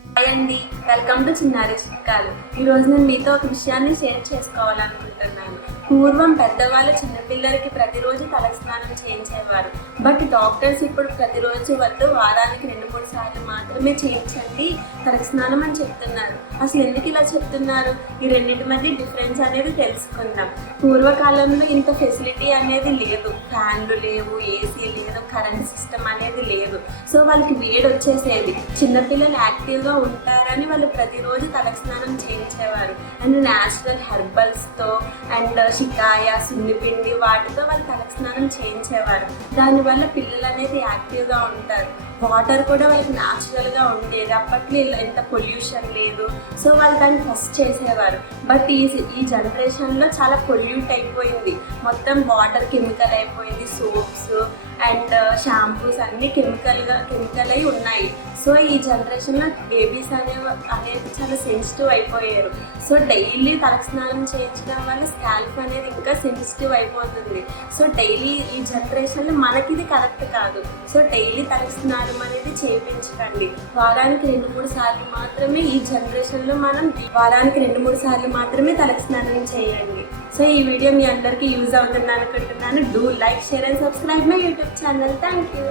Hi అండి, welcome to చిన్నారి చిట్కాలు. ఈరోజు నేను మీతో ఒక విషయాన్ని షేర్ చేసుకోవాలనుకుంటున్నాను. పూర్వం పెద్దవాళ్ళు చిన్నపిల్లలకి ప్రతిరోజు తలస్నానం చేయించేవారు. బట్ డాక్టర్స్ ఇప్పుడు ప్రతిరోజు వద్దు, వారానికి 2-3 సార్లు మాత్రమే చేయించండి తలస్నానం అని చెప్తున్నారు. అసలు ఎందుకు ఇలా చెప్తున్నారు? ఈ రెండింటి మధ్య డిఫరెన్స్ అనేది తెలుసుకుందాం. పూర్వకాలంలో ఇంత ఫెసిలిటీ అనేది లేదు, ఫ్యాన్లు లేవు, ఏసీ లేదు, కరెంట్ సిస్టమ్ అనేది లేదు. సో వాళ్ళకి వేడి వచ్చేసేది. చిన్నపిల్లలు యాక్టివ్గా ఉంటారని వాళ్ళు ప్రతిరోజు తలస్నానం చేయించేవారు. అండ్ న్యాచురల్ హెర్బల్స్తో అండ్ షికాయ, సున్నిపిండి వాటితో వాళ్ళు తలస్నానం చేయించేవారు. దానివల్ల పిల్లలు అనేది యాక్టివ్గా ఉంటారు. వాటర్ కూడా వాళ్ళకి న్యాచురల్గా ఉండేది. అప్పట్లో ఇలా ఎంత పొల్యూషన్ లేదు. సో వాళ్ళు దాన్ని ఫస్ట్ చేసేవారు. బట్ ఈ జనరేషన్లో చాలా పొల్యూట్ అయిపోయింది. మొత్తం వాటర్ కెమికల్ అయిపోయింది. సోప్స్ అండ్ షాంపూస్ అన్నీ కెమికల్ అయి ఉన్నాయి. సో ఈ జనరేషన్లో బేబీస్ అనేది చాలా సెన్సిటివ్ అయిపోయారు. సో డైలీ తలస్నానం చేయించడం వల్ల స్కాల్ప్ అనేది ఇంకా సెన్సిటివ్ అయిపోతుంది. సో డైలీ ఈ జనరేషన్లో మనకి ఇది కరెక్ట్ కాదు. సో డైలీ తలస్నానం అనేది చేయించకండి. వారానికి 2-3 సార్లు మాత్రమే ఈ జనరేషన్లో వారానికి 2-3 సార్లు మాత్రమే తలస్నానం చేయండి. సో ఈ వీడియో మీ అందరికీ యూజ్ అవుతుంది అనుకుంటున్నాను. Do like, share and subscribe my YouTube channel. Thank you.